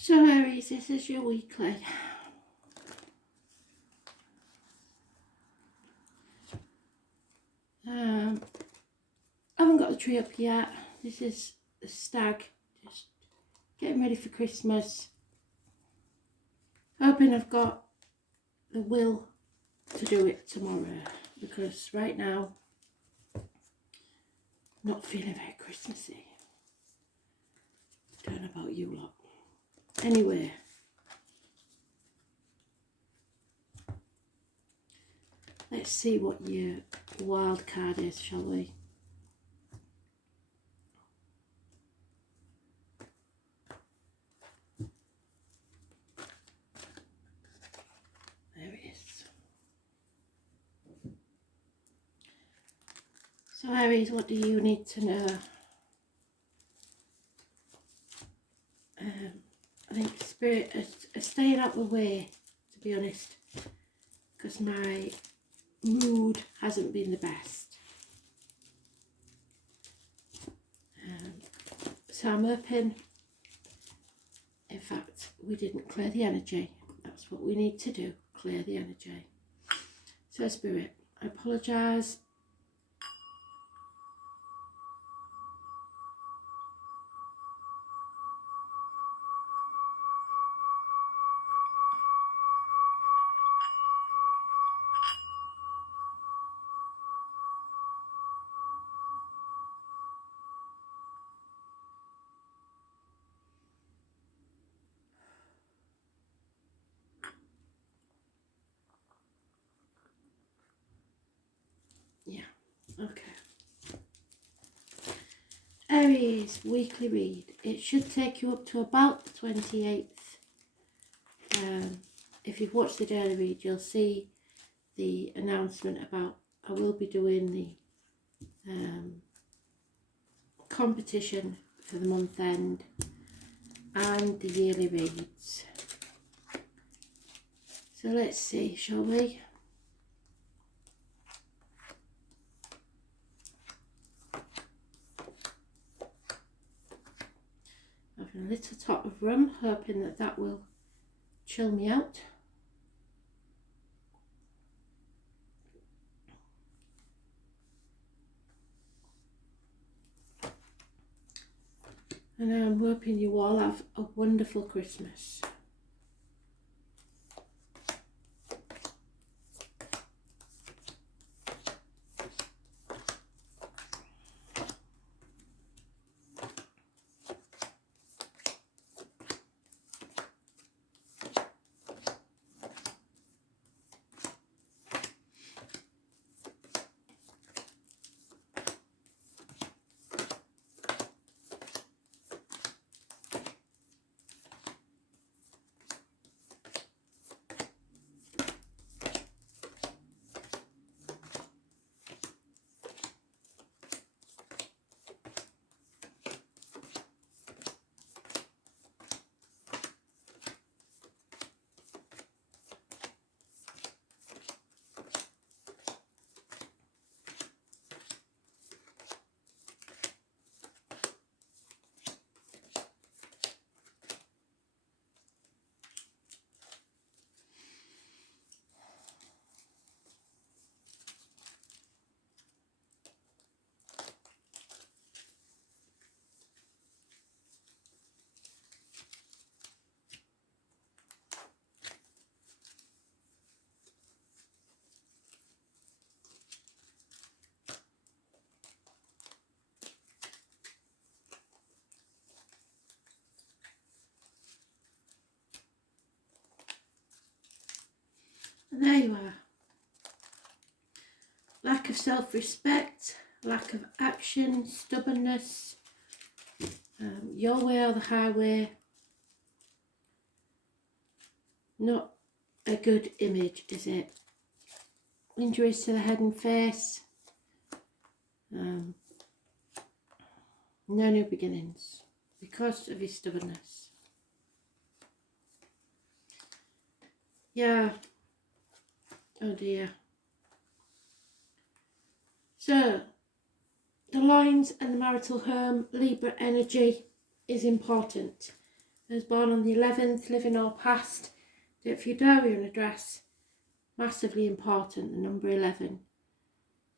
So Aries, this is your weekly. I haven't got the tree up yet. This is the stag, just getting ready for Christmas. Hoping I've got the will to do it tomorrow, because right now I'm not feeling very Christmassy. Don't know about you lot. Anyway, let's see what your wild card is, shall we? There it is. So Aries, what do you need to know? I think Spirit is staying out of the way, to be honest, because my mood hasn't been the best. So I'm hoping, in fact, we didn't clear the energy. That's what we need to do, clear the energy. So Spirit, I apologise. Yeah, okay. Aries weekly read. It should take you up to about the 28th. If you've watched the daily read, you'll see the announcement about I will be doing the competition for the month end and the yearly reads. So let's see, shall we? Having a little tot of rum, hoping that that will chill me out. And I'm hoping you all have a wonderful Christmas. And there you are. Lack of self-respect, lack of action, stubbornness, your way or the highway. Not a good image, is it? Injuries to the head and face. No new beginnings because of his stubbornness. Yeah. Oh dear. So, the lines and the marital home, Libra energy is important. Those born on the 11th, living or past, date for your diary and address. Massively important, the number 11,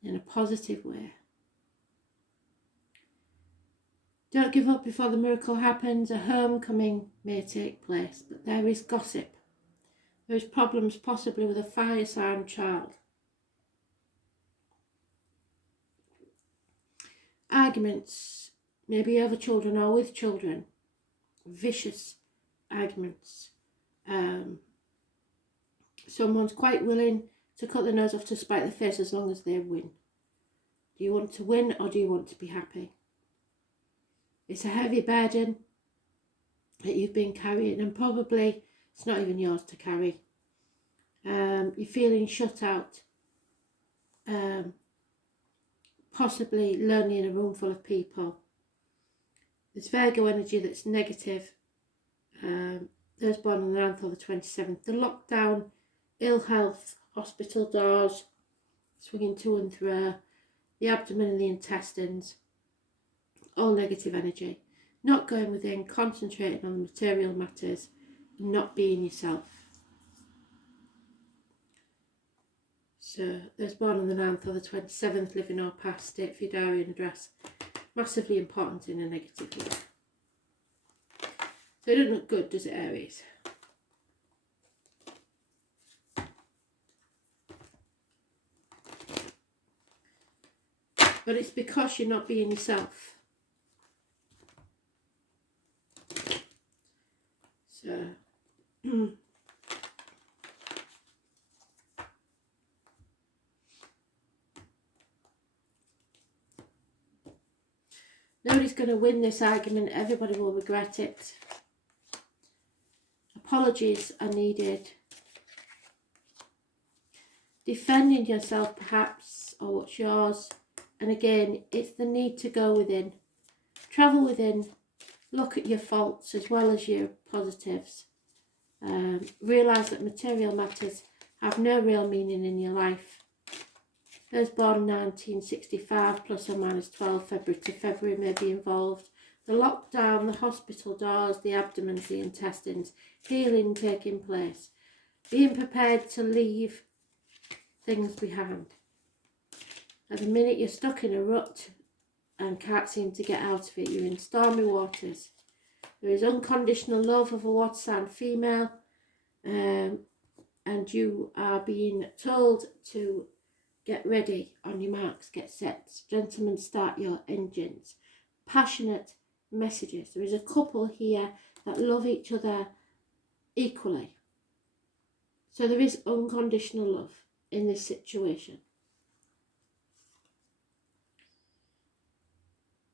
in a positive way. Don't give up before the miracle happens. A homecoming may take place, but there is gossip. There is problems possibly with a fire sign child. Arguments, maybe over children or with children. Vicious arguments. Someone's quite willing to cut their nose off to spite their face as long as they win. Do you want to win or do you want to be happy? It's a heavy burden that you've been carrying, and probably it's not even yours to carry. You're feeling shut out, possibly lonely in a room full of people. There's Virgo energy that's negative. Those born on the 9th or the 27th. The lockdown, ill health, hospital doors, swinging to and through, the abdomen and the intestines. All negative energy. Not going within, concentrating on the material matters, and not being yourself. So, those born on the 9th or the 27th, living or past, date for your diary and address. Massively important in a negative way. So it doesn't look good, does it, Aries? But it's because you're not being yourself. So, nobody's going to win this argument. Everybody will regret it. Apologies are needed. Defending yourself, perhaps, or what's yours. And again, it's the need to go within. Travel within. Look at your faults as well as your positives. Realise that material matters have no real meaning in your life. Those born 1965 plus or minus 12 February to February may be involved. The lockdown, the hospital doors, the abdomen, the intestines, healing taking place. Being prepared to leave things behind. At the minute you're stuck in a rut and can't seem to get out of it, you're in stormy waters. There is unconditional love of a water sign female, and you are being told to get ready, on your marks, get set. Gentlemen, start your engines. Passionate messages. There is a couple here that love each other equally. So there is unconditional love in this situation.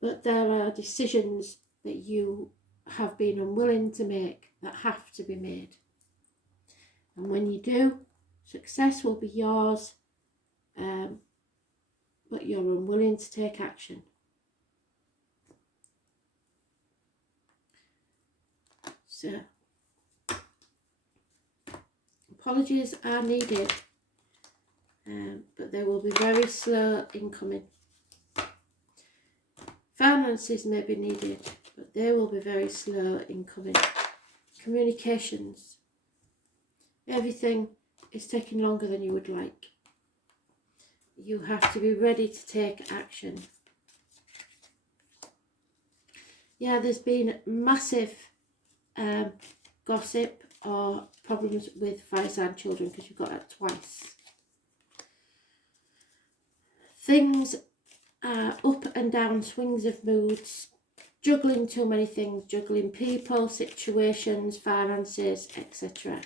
But there are decisions that you have been unwilling to make that have to be made. And when you do, success will be yours, but you're unwilling to take action. So, apologies are needed, but they will be very slow in coming. Finances may be needed, but they will be very slow in coming. Communications. Everything is taking longer than you would like. You have to be ready to take action. Yeah, there's been massive gossip or problems with fire sign children, because you've got that twice. Things are up and down, swings of moods, juggling too many things, juggling people, situations, finances, etc.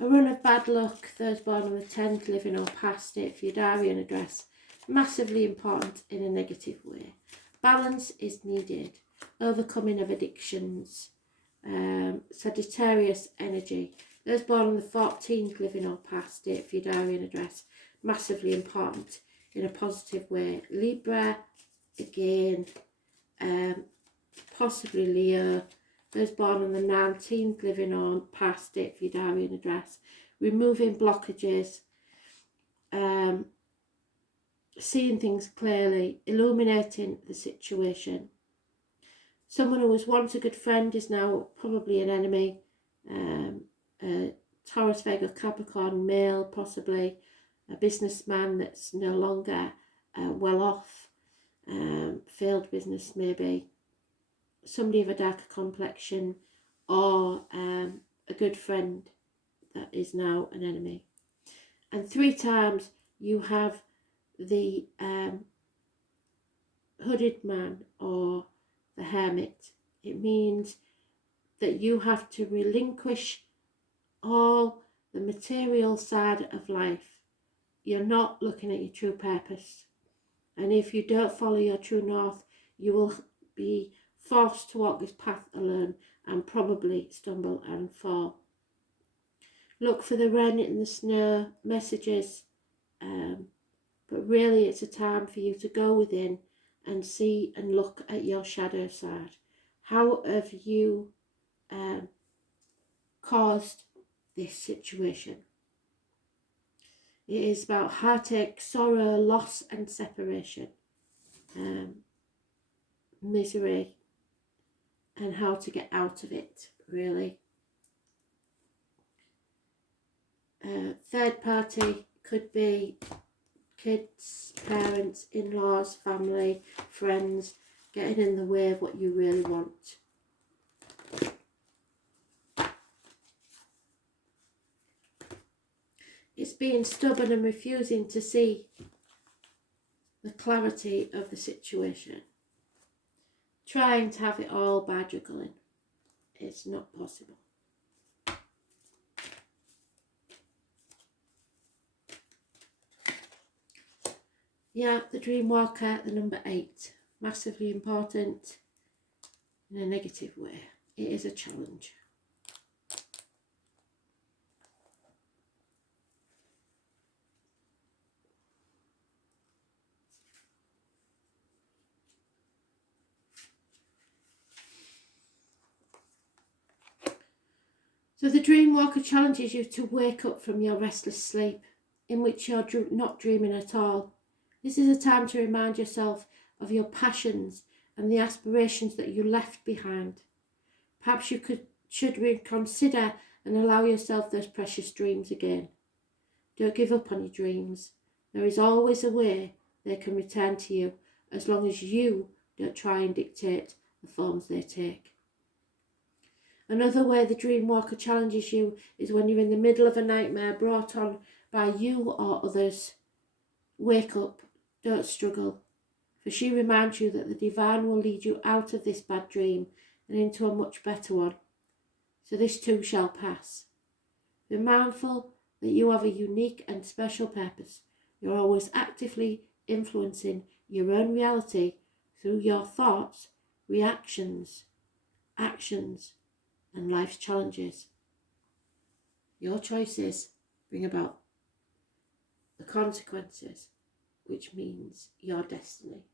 A run of bad luck, those born on the 10th, living or past it, for your diary and address. Massively important in a negative way. Balance is needed. Overcoming of addictions. Sagittarius energy. Those born on the 14th, living or past it, for your diary and address. Massively important in a positive way. Libra, again. Possibly Leo. Those born on the 19th, living on past it, for your diary and address. Removing blockages. Seeing things clearly. Illuminating the situation. Someone who was once a good friend is now probably an enemy. A Taurus, Virgo, Capricorn male, possibly a businessman that's no longer well off, failed business maybe, somebody of a darker complexion, or a good friend that is now an enemy. And 3 times you have the hooded man or the hermit. It means that you have to relinquish all the material side of life. You're not looking at your true purpose. And if you don't follow your true north, you will be forced to walk this path alone and probably stumble and fall. Look for the rain and the snow messages, but really it's a time for you to go within and see and look at your shadow side. How have you caused this situation? It is about heartache, sorrow, loss and separation, misery, and how to get out of it, really. Third party could be kids, parents, in-laws, family, friends, getting in the way of what you really want. It's being stubborn and refusing to see the clarity of the situation. Trying to have it all by juggling. It's not possible. Yeah, the dream walker, the number 8. Massively important in a negative way. It is a challenge. So the dream walker challenges you to wake up from your restless sleep, in which you're not dreaming at all. This is a time to remind yourself of your passions and the aspirations that you left behind. Perhaps you should reconsider and allow yourself those precious dreams again. Don't give up on your dreams. There is always a way they can return to you, as long as you don't try and dictate the forms they take. Another way the dream walker challenges you is when you're in the middle of a nightmare brought on by you or others. Wake up, don't struggle, for she reminds you that the divine will lead you out of this bad dream and into a much better one. So this too shall pass. Be mindful that you have a unique and special purpose. You're always actively influencing your own reality through your thoughts, reactions, actions, and life's challenges. Your choices bring about the consequences, which means your destiny.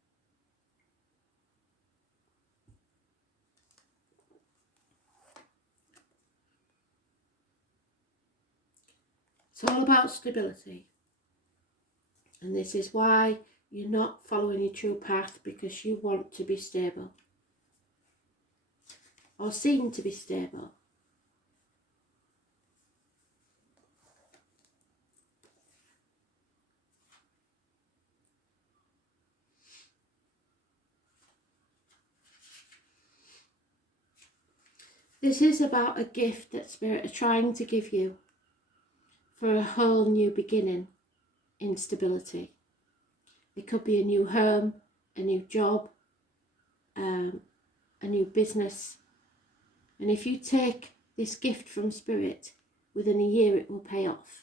It's all about stability. And this is why you're not following your true path, because you want to be stable. Or seem to be stable. This is about a gift that Spirit are trying to give you for a whole new beginning in stability. It could be a new home, a new job, a new business. And if you take this gift from Spirit, within a year it will pay off.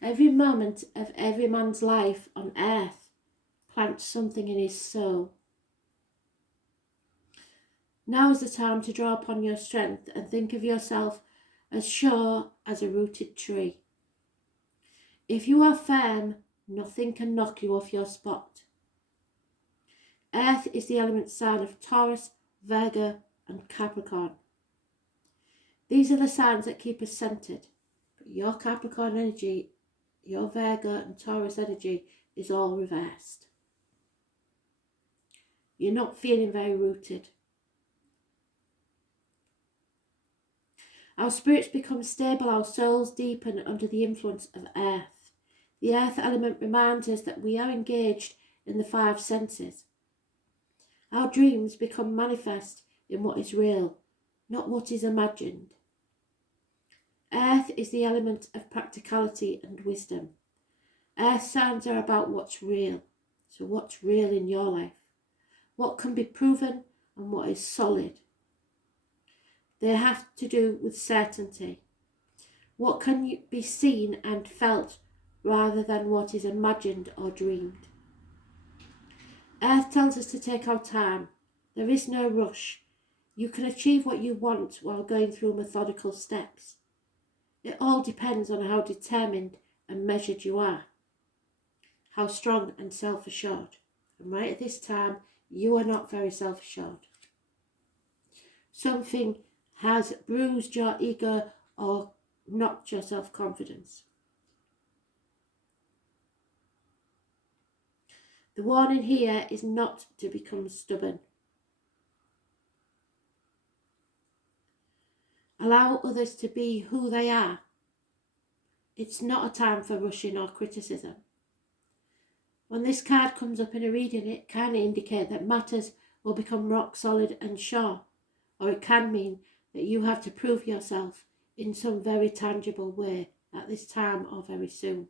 Every moment of every man's life on earth plants something in his soul. Now is the time to draw upon your strength and think of yourself as sure as a rooted tree. If you are firm, nothing can knock you off your spot. Earth is the element sign of Taurus, Virgo, and Capricorn. These are the signs that keep us centered. But your Capricorn energy, your Virgo and Taurus energy is all reversed. You're not feeling very rooted. Our spirits become stable, our souls deepen under the influence of earth. The earth element reminds us that we are engaged in the 5 senses. Our dreams become manifest in what is real, not what is imagined. Earth is the element of practicality and wisdom. Earth signs are about what's real. So what's real in your life? What can be proven and what is solid? They have to do with certainty. What can be seen and felt rather than what is imagined or dreamed? Earth tells us to take our time. There is no rush. You can achieve what you want while going through methodical steps. It all depends on how determined and measured you are, how strong and self-assured. And right at this time, you are not very self-assured. Something has bruised your ego or knocked your self-confidence. The warning here is not to become stubborn. Allow others to be who they are. It's not a time for rushing or criticism. When this card comes up in a reading, it can indicate that matters will become rock solid and sure, or it can mean that you have to prove yourself in some very tangible way at this time or very soon.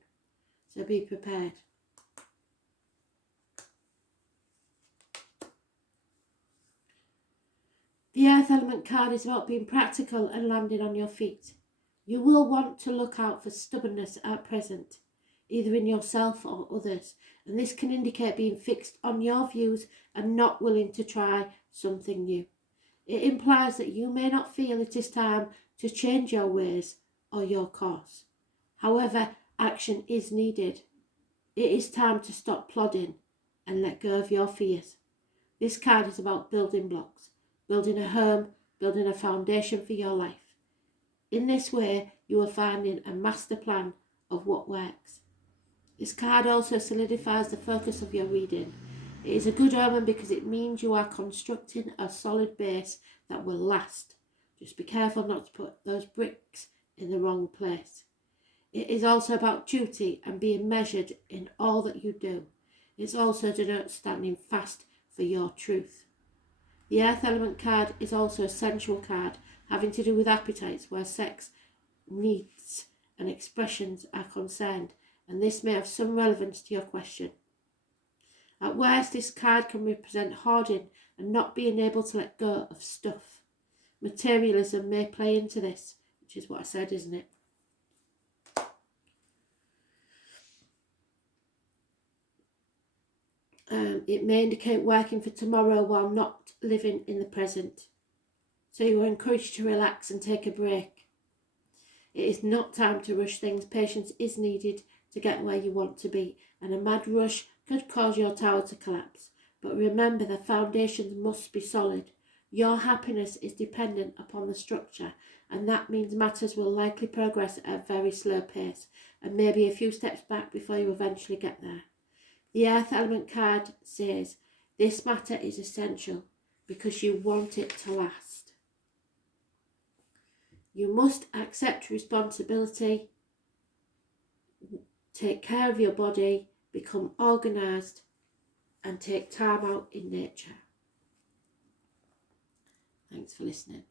So be prepared. The Earth Element card is about being practical and landing on your feet. You will want to look out for stubbornness at present, either in yourself or others, and this can indicate being fixed on your views and not willing to try something new. It implies that you may not feel it is time to change your ways or your course. However, action is needed. It is time to stop plodding and let go of your fears. This card is about building blocks, building a home, building a foundation for your life. In this way, you are finding a master plan of what works. This card also solidifies the focus of your reading. It is a good omen because it means you are constructing a solid base that will last. Just be careful not to put those bricks in the wrong place. It is also about duty and being measured in all that you do. It's also about standing fast for your truth. The Earth Element card is also a sensual card, having to do with appetites where sex, needs and expressions are concerned, and this may have some relevance to your question. At worst, this card can represent hoarding and not being able to let go of stuff. Materialism may play into this, which is what I said, isn't it? It may indicate working for tomorrow while not living in the present. So you are encouraged to relax and take a break. It is not time to rush things. Patience is needed to get where you want to be, and a mad rush could cause your tower to collapse. But remember, the foundations must be solid. Your happiness is dependent upon the structure, and that means matters will likely progress at a very slow pace, and maybe a few steps back before you eventually get there. The Earth Element card says, this matter is essential because you want it to last. You must accept responsibility, take care of your body, become organised, and take time out in nature. Thanks for listening.